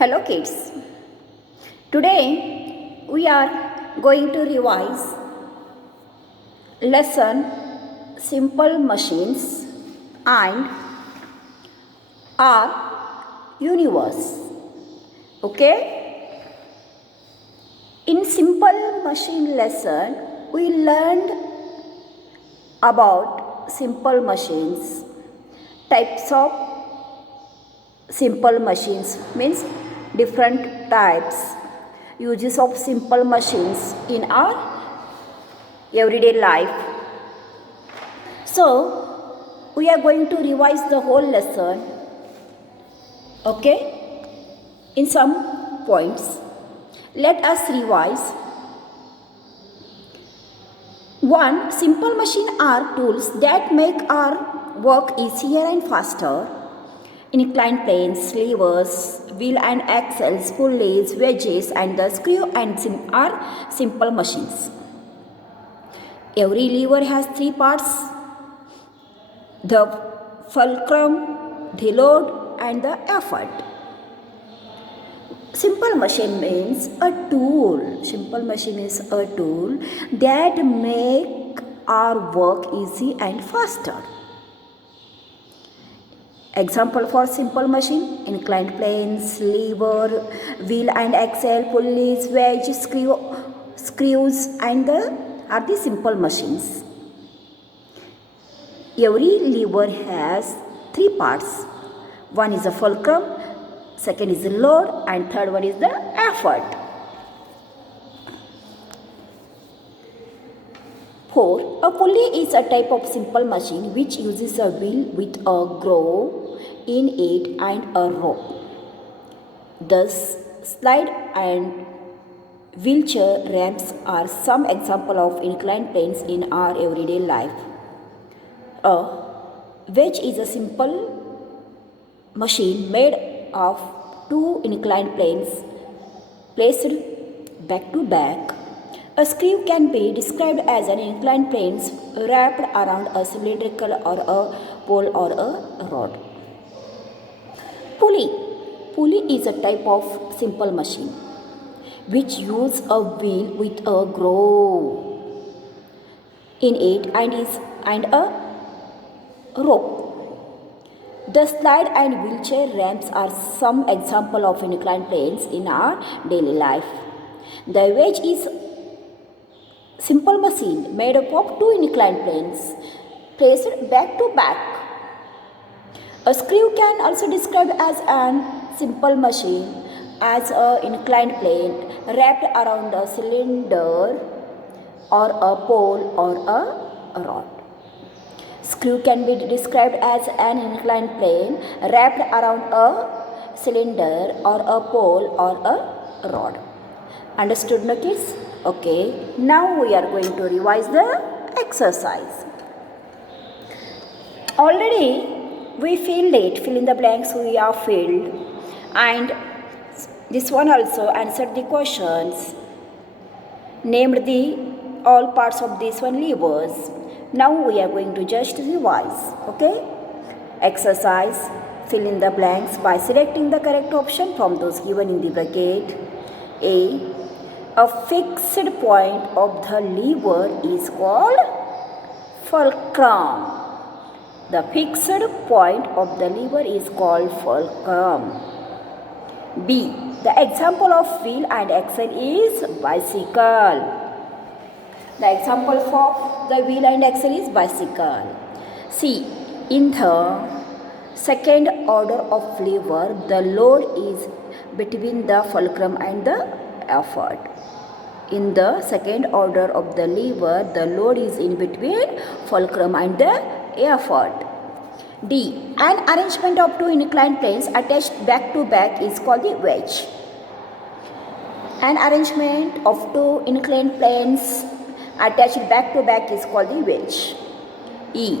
Hello kids. Today we are going to revise lesson simple machines and our universe. Okay? In simple machine lesson we learned about simple machines, types of simple machines means different types, uses of simple machines in our everyday life. So we are going to revise the whole lesson, okay, in some points. Let us revise. 1. Simple machines are tools that make our work easier and faster. Inclined planes, levers, wheel and axles, pulleys, wedges and the screw and are simple machines. Every lever has 3 parts: the fulcrum, the load and the effort. Simple machine means a tool. Simple machine is a tool that make our work easy and faster. Example for simple machine: inclined planes, lever, wheel and axle, pulleys, wedge, screws and are the simple machines. Every lever has 3 parts. One is the fulcrum, second is the load and third one is the effort. 4. A pulley is a type of simple machine which uses a wheel with a groove in it and a rope. The slide and wheelchair ramps are some example of inclined planes in our everyday life. A wedge is a simple machine made of 2 inclined planes placed back to back. A screw can be described as an inclined plane wrapped around a cylindrical or a pole or a rod. Pulley is a type of simple machine which uses a wheel with a groove in it and a rope. The slide and wheelchair ramps are some example of inclined planes in our daily life. The wedge is simple machine made up of 2 inclined planes placed back to back. A screw can also be described as an simple machine as an inclined plane wrapped around a cylinder or a pole or a rod. Screw can be described as an inclined plane wrapped around a cylinder or a pole or a rod. Understood, no kids? Okay, now we are going to revise the exercise. Already we filled it, fill in the blanks we are filled, and this one also answered the questions, named the all parts of this one levers. Now we are going to just revise, okay? Exercise, fill in the blanks by selecting the correct option from those given in the bracket. A fixed point of the lever is called fulcrum. The fixed point of the lever is called fulcrum. B. The example of wheel and axle is bicycle. The example for the wheel and axle is bicycle. C. In the second order of lever, the load is between the fulcrum and the effort. In the second order of the lever, the load is in between fulcrum and the effort. D. An arrangement of 2 inclined planes attached back to back is called the wedge. An arrangement of 2 inclined planes attached back to back is called the wedge. E.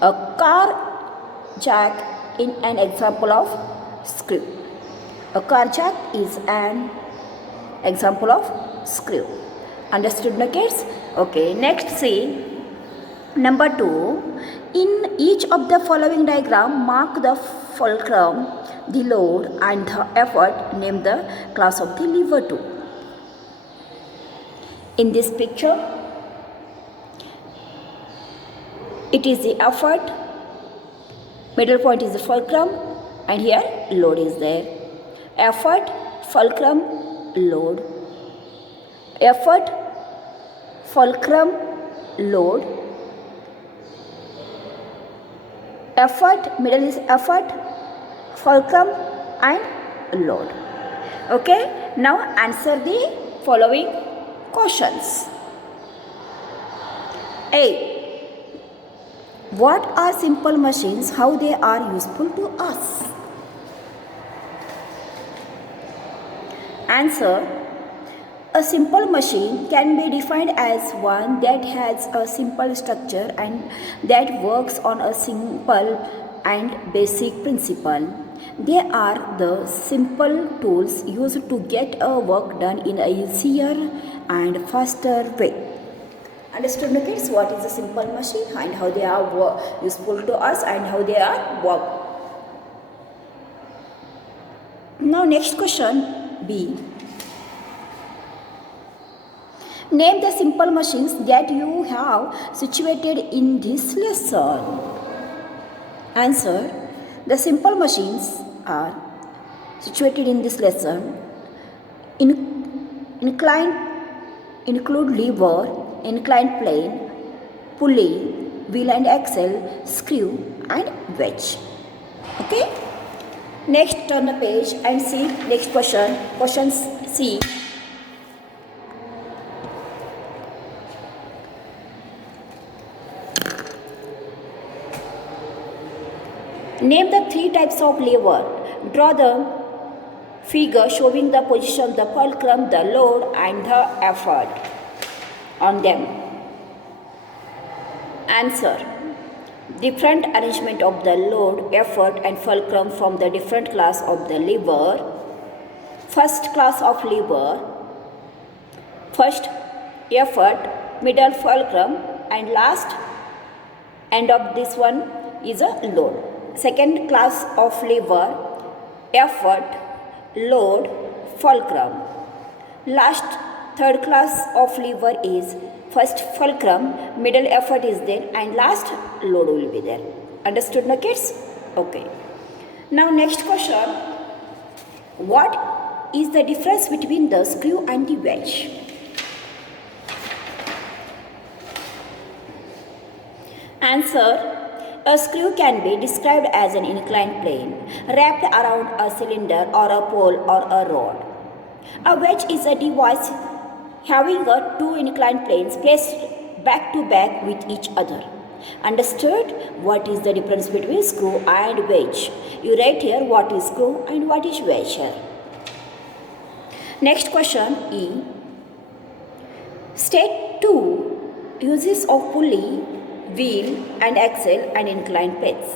A car jack is an example of screw. A car jack is an example of screw. Understood, no kids? Okay, next see number 2. In each of the following diagram, mark the fulcrum, the load, and the effort. Name the class of the lever too. In this picture, it is the effort, middle point is the fulcrum, and here load is there. Effort, fulcrum, load. Effort, fulcrum, load. Effort, middle is effort, fulcrum, and load. Okay, now answer the following questions. A. What are simple machines? How they are useful to us? Answer. A simple machine can be defined as one that has a simple structure and that works on a simple and basic principle. They are the simple tools used to get a work done in a easier and faster way. Understood, no kids? What is a simple machine and how they are useful to us and how they are work. Now next question, B. Name the simple machines that you have situated in this lesson. Answer. The simple machines are situated in this lesson include lever, inclined plane, pulley, wheel and axle, screw and wedge. Okay. Next, turn the page and see next question. Question C. Name the three types of lever. Draw the figure showing the position, the fulcrum, the load and the effort on them. Answer. Different arrangement of the load, effort and fulcrum from the different class of the lever. First class of lever, first effort, middle fulcrum and last end of this one is a load. Second class of lever, effort, load, fulcrum. Last third class of lever is first fulcrum, middle effort is there and last load will be there. Understood, no kids? Okay. Now next question. What is the difference between the screw and the wedge? Answer. A screw can be described as an inclined plane wrapped around a cylinder or a pole or a rod. A wedge is a device having two inclined planes placed back to back with each other. Understood? What is the difference between screw and wedge? You write here what is screw and what is wedge here. Next question, E. State 2 uses of pulley, wheel and axle and inclined planes.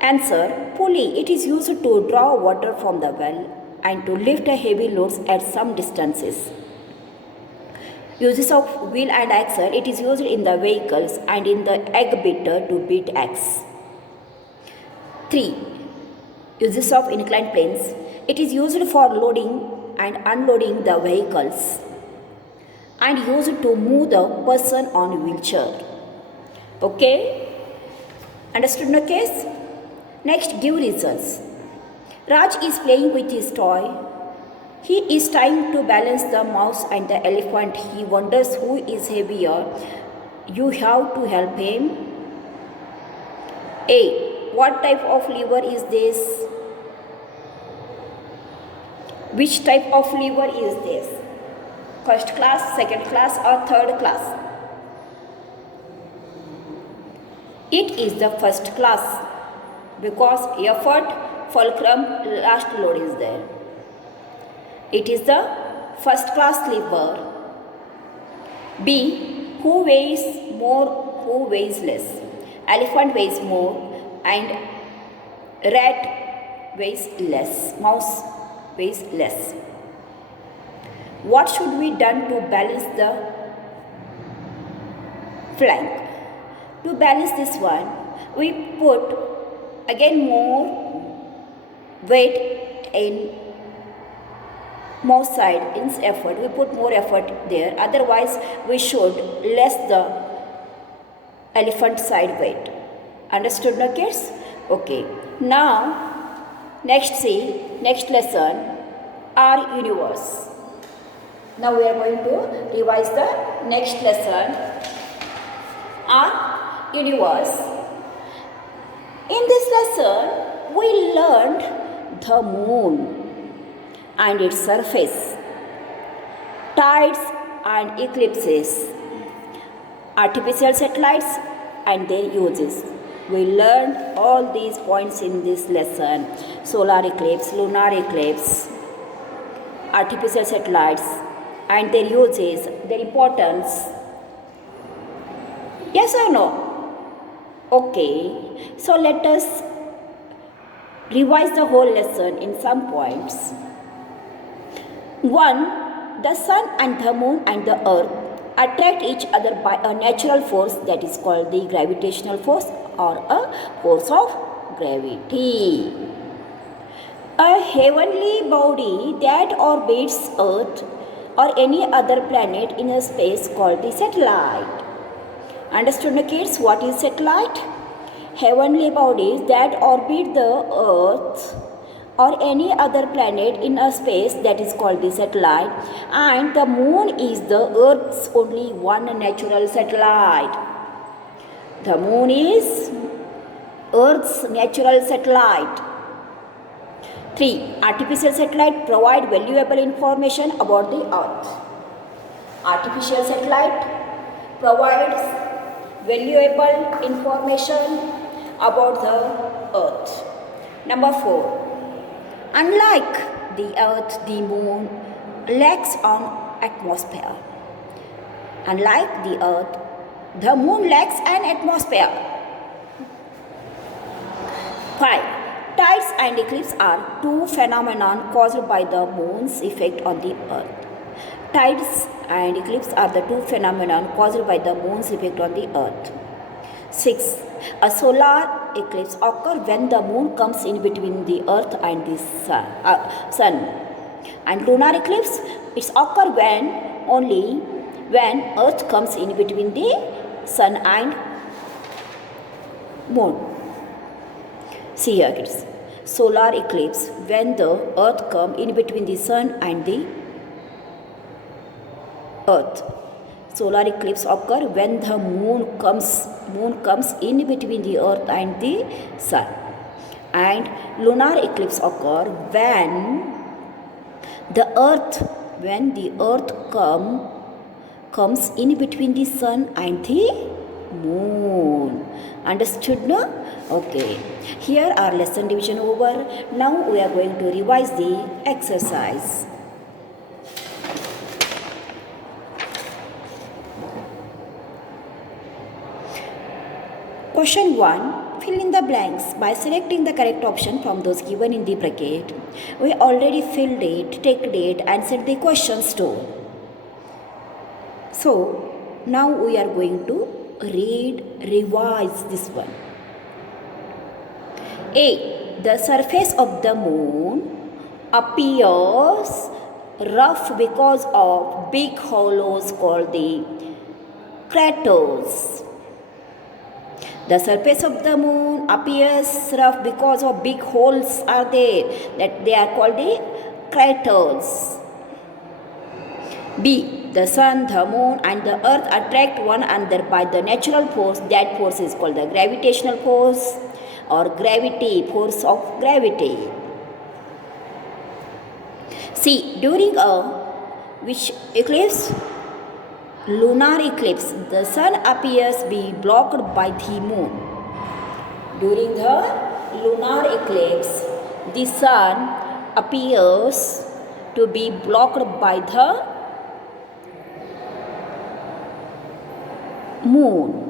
Answer. Pulley. It is used to draw water from the well and to lift heavy loads at some distances. Uses of wheel and axle. It is used in the vehicles and in the egg beater to beat eggs. 3. Uses of inclined planes. It is used for loading and unloading the vehicles and used to move the person on wheelchair. Okay? Understood, no case? Next, give reasons. Raj is playing with his toy. He is trying to balance the mouse and the elephant. He wonders who is heavier. You have to help him. A. What type of lever is this? Which type of lever is this? First class, second class or third class? It is the first class because effort, fulcrum, last load is there. It is the first class lever. B. Who weighs more, who weighs less? Elephant weighs more and rat weighs less. Mouse weighs less. What should be done to balance the flank? To balance this one, we put again more weight in more side in effort. We put more effort there. Otherwise, we should less the elephant side weight. Understood now, kids? Okay. Now, next lesson, our universe. Now we are going to revise the next lesson, our universe. In this lesson, we learned the moon and its surface, tides and eclipses, artificial satellites and their uses. We learned all these points in this lesson: solar eclipse, lunar eclipse, artificial satellites and their uses, their importance. Yes or no? Okay, so let us revise the whole lesson in some points. 1. The sun and the moon and the earth attract each other by a natural force that is called the gravitational force or a force of gravity. A heavenly body that orbits Earth or any other planet in a space called the satellite. Understood, kids? What is satellite? Heavenly bodies that orbit the Earth or any other planet in a space that is called the satellite, and the moon is the Earth's only one natural satellite. The moon is Earth's natural satellite. 3. Artificial satellite provide valuable information about the Earth. Artificial satellite provides valuable information about the Earth. Number 4. Unlike the Earth, the moon lacks an atmosphere. Unlike the Earth, the moon lacks an atmosphere. 5. Tides and eclipse are two phenomena caused by the moon's effect on the Earth. Tides and eclipse are the two phenomena caused by the moon's effect on the Earth. 6. A solar eclipse occurs when the moon comes in between the Earth and the sun. And lunar eclipse, it occurs only when Earth comes in between the sun and moon. See here, kids. Solar eclipse when the Earth comes in between the sun and the Earth. Solar eclipse occurs when the moon comes in between the Earth and the sun. And lunar eclipse occurs when the Earth comes in between the sun and the moon. Understood, no? Okay. Here our lesson division over. Now we are going to revise the exercise. Question 1. Fill in the blanks by selecting the correct option from those given in the bracket. We already filled it, ticked it and set the questions too. So, now we are going to revise this one. A. The surface of the moon appears rough because of big hollows called the craters. The surface of the moon appears rough because of big holes are there, that they are called the craters. B. The sun, the moon and the earth attract one another by the natural force. That force is called the gravitational force or force of gravity. C. During which eclipse? Lunar eclipse, the sun appears to be blocked by the moon. During the lunar eclipse, the sun appears to be blocked by the moon.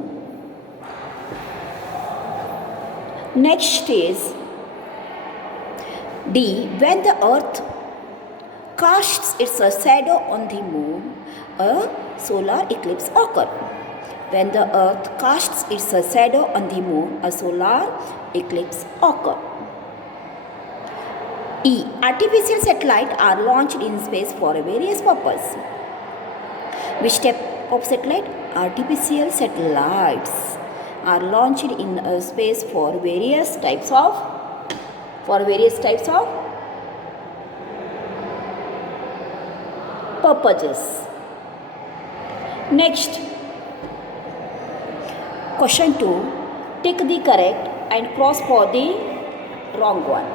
Next is D. When the earth casts its shadow on the moon, a solar eclipse occurs. When the earth casts its shadow on the moon, a solar eclipse occurs. E. Artificial satellites are launched in space for various purposes. Which type of satellite? Artificial satellites are launched in space for various types of purposes. Next, question 2. Tick the correct and cross for the wrong one.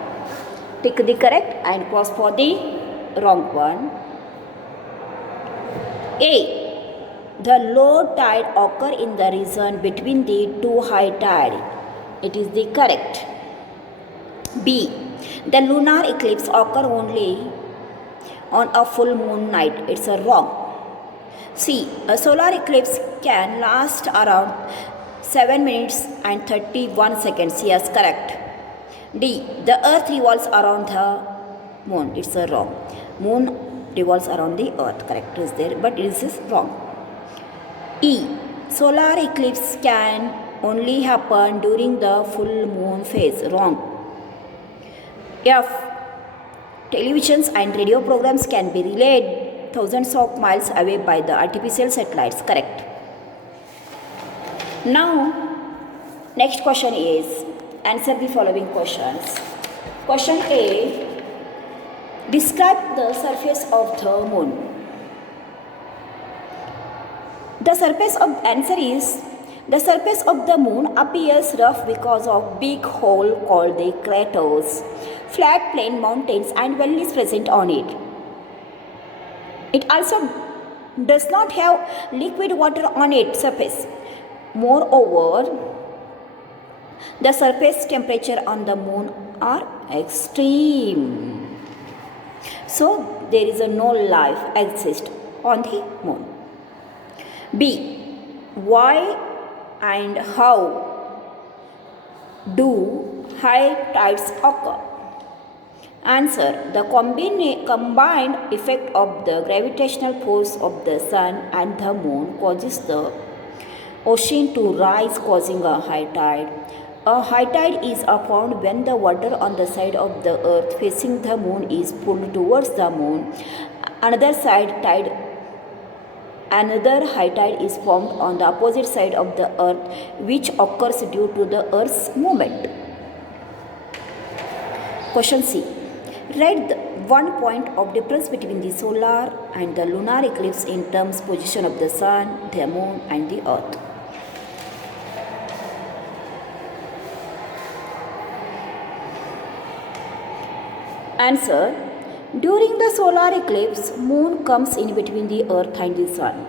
Tick the correct and cross for the wrong one. A. The low tide occur in the region between the two high tide. It is the correct. B. The lunar eclipse occur only on a full moon night. It's a wrong. C. A solar eclipse can last around 7 minutes and 31 seconds. Yes, correct. D. The earth revolves around the moon. It's a wrong. Moon revolves around the earth. Correct is there, but this is wrong. E. Solar eclipse can only happen during the full moon phase. Wrong. F. Televisions and radio programs can be relayed thousands of miles away by the artificial satellites. Correct. Now, next question is answer the following questions. Question A. Describe the surface of the moon. The surface of the moon appears rough because of big hole called the craters, flat plain mountains and valleys present on it. It also does not have liquid water on its surface. Moreover, the surface temperature on the moon are extreme. So there is no life exist on the moon. B. Why and how do high tides occur? Answer. The combined effect of the gravitational force of the sun and the moon causes the ocean to rise, causing a high tide. A high tide is found when the water on the side of the earth facing the moon is pulled towards the moon. Another high tide is formed on the opposite side of the earth, which occurs due to the earth's movement. Question C. Write the 1 point of difference between the solar and the lunar eclipse in terms position of the sun, the moon and the earth. Answer. During the solar eclipse, moon comes in between the earth and the sun.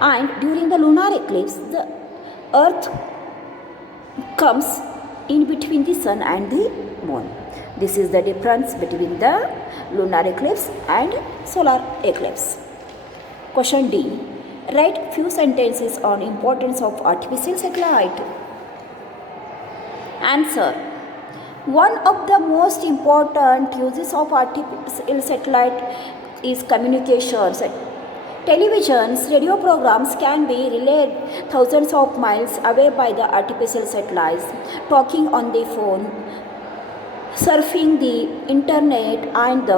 And during the lunar eclipse, the earth comes in between the sun and the moon. This is the difference between the lunar eclipse and solar eclipse. Question D. Write few sentences on importance of artificial satellite. Answer. One of the most important uses of artificial satellite is communications. Televisions, radio programs can be relayed thousands of miles away by the artificial satellites. Talking on the phone, surfing the internet and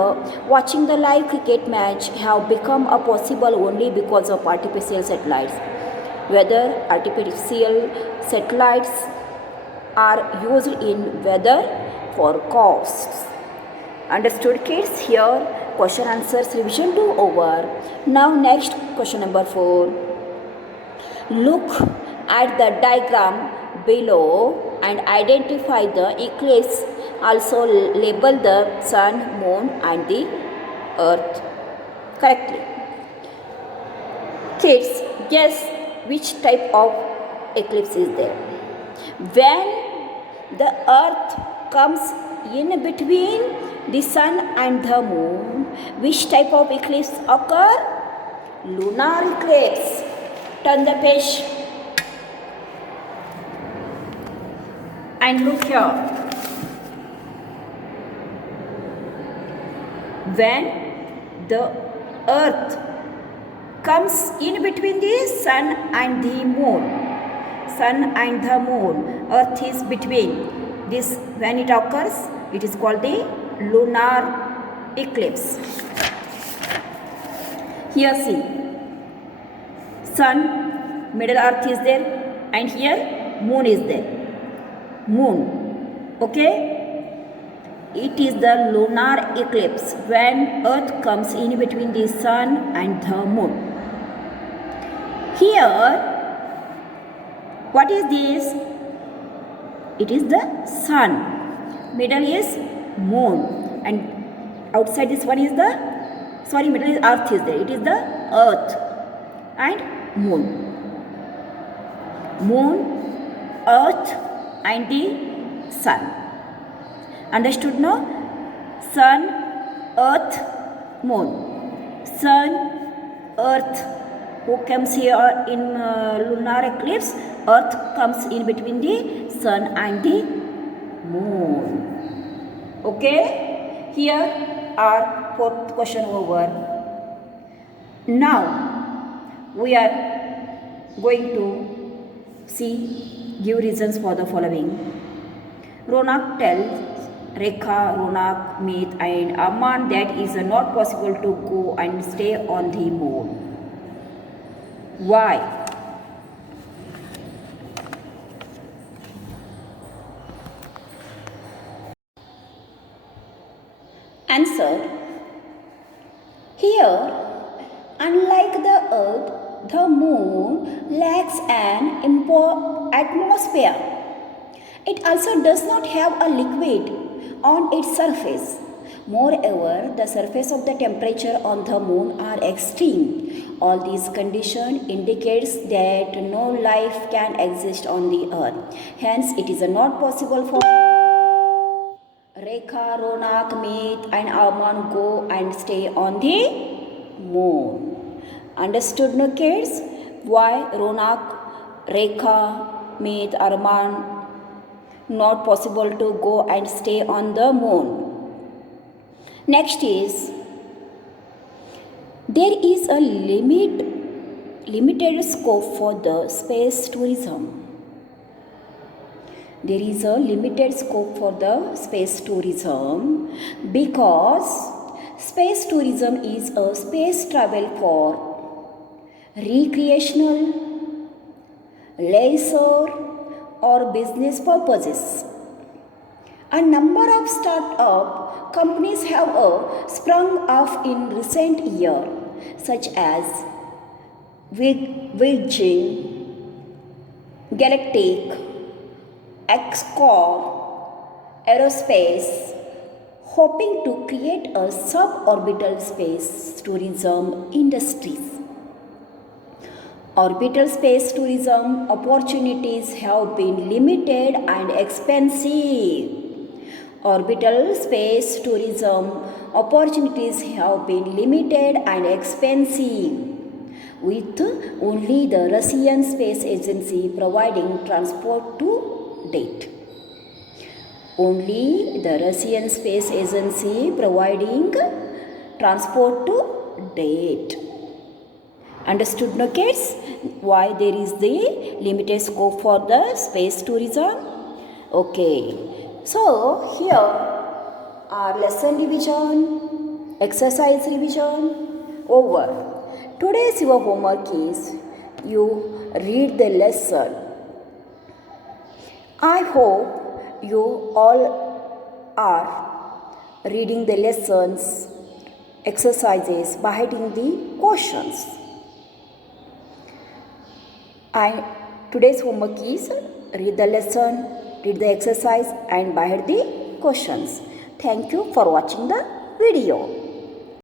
watching the live cricket match have become possible only because of artificial satellites. Whether artificial satellites are used in weather forecasts. Understood, kids? Here question answers revision 2 over. Now next question number 4. Look at the diagram below and identify the eclipse. Also label the sun, moon and the earth correctly. Kids, guess which type of eclipse is there. When the earth comes in between the sun and the moon, which type of eclipse occur? Lunar eclipse. Turn the page and look here. When the earth comes in between the sun and the moon. Sun and the moon. Earth is between. This, when it occurs, it is called the lunar eclipse. Here see, sun, middle earth is there, and here moon is there. Moon, okay? It is the lunar eclipse when earth comes in between the sun and the moon. Here, what is this? It is the sun. Middle is moon, and outside this one is the, middle is earth is there. It is the earth and moon. Moon, earth and the sun. Understood now? Sun, earth, moon. Sun, earth. Who comes here in lunar eclipse? Earth comes in between the sun and the moon. Okay? Here are fourth question over. Now we are going to give reasons for the following. Ronak tells Rekha, Ronak, Meet and Aman that it is not possible to go and stay on the moon. Why? Answer. Here, unlike the earth, the moon lacks an atmosphere. It also does not have a liquid on its surface. Moreover, the surface of the temperature on the moon are extreme. All these conditions indicates that no life can exist on the earth. Hence, it is not possible for Rekha, Ronak, Meet and Aman go and stay on the moon. Understood, no kids? Why Ronak, Rekha, Meet, Arman not possible to go and stay on the moon? Next is, there is a limited scope for the space tourism. There is a limited scope for the space tourism because space tourism is a space travel for recreational, leisure or business purposes. A number of start-up companies have sprung up in recent years, such as Wedge, Galactic, Xcore, Aerospace, hoping to create a suborbital space tourism industries. Orbital space tourism opportunities have been limited and expensive. Orbital space tourism opportunities have been limited and expensive, with only the Russian Space Agency providing transport to date. Only the Russian Space Agency providing transport to date. Understood, no kids? Why there is the limited scope for the space tourism? Okay. So, here are lesson revision, exercise revision over. Today's your homework is you read the lesson. I hope you all are reading the lessons, exercises by heading the questions. And today's homework is read the lesson, read the exercise and by head the questions. Thank you for watching the video.